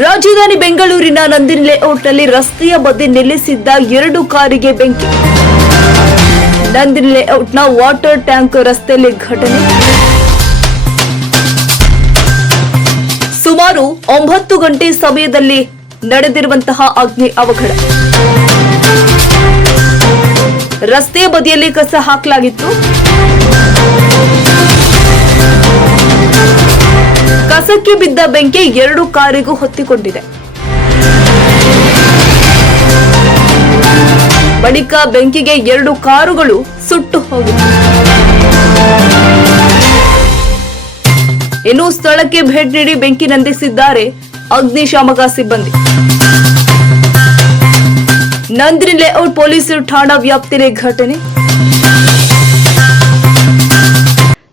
ರಾಜಧಾನಿ ಬೆಂಗಳೂರಿನ ನಂದಿನಿ ಲೇಔಟ್ನಲ್ಲಿ ರಸ್ತೆಯ ಬದಿ ನಿಲ್ಲಿಸಿದ್ದ ಎರಡು ಕಾರಿಗೆ ಬೆಂಕಿ. ನಂದಿನಿ ಲೇಔಟ್ನ ವಾಟರ್ ಟ್ಯಾಂಕ್ ರಸ್ತೆಯಲ್ಲಿ ಘಟನೆ. ಸುಮಾರು ಒಂಬತ್ತು ಗಂಟೆ ಸಮಯದಲ್ಲಿ ನಡೆದಿರುವಂತಹ ಅಗ್ನಿ ಅವಘಡ. ರಸ್ತೆಯ ಬದಿಯಲ್ಲಿ ಕಸ ಹಾಕಲಾಗಿತ್ತು. ಕಸಕ್ಕೆ ಬಿದ್ದ ಬೆಂಕಿ ಎರಡು ಕಾರಿಗೂ ಹೊತ್ತಿಕೊಂಡಿದೆ. ಬಳಿಕ ಬೆಂಕಿಗೆ ಎರಡು ಕಾರುಗಳು ಸುಟ್ಟು ಹೋಗಿವೆ. ಇನ್ನು ಸ್ಥಳಕ್ಕೆ ಭೇಟಿ ನೀಡಿ ಬೆಂಕಿ ನಂದಿಸಿದ್ದಾರೆ ಅಗ್ನಿಶಾಮಕ ಸಿಬ್ಬಂದಿ. ನಂದಿನಿ ಲೇಔಟ್ ಪೊಲೀಸರು ಠಾಣಾ ವ್ಯಾಪ್ತಿಯಲ್ಲಿ ಘಟನೆ.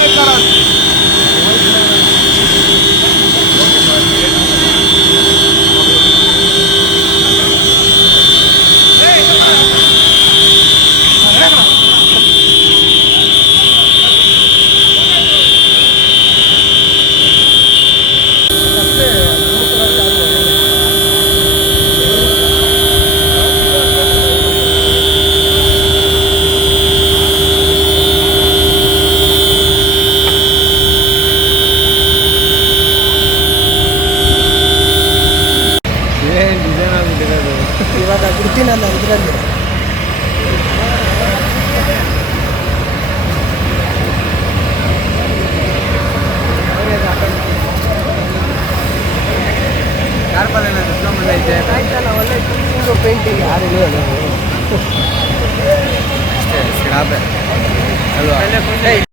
ne ಬಿಡ್ತೀನಲ್ಲ ಇದರಲ್ಲಿ ಪೇಂಟಿಂಗ್ ಯಾರು ಅಲ್ವಾ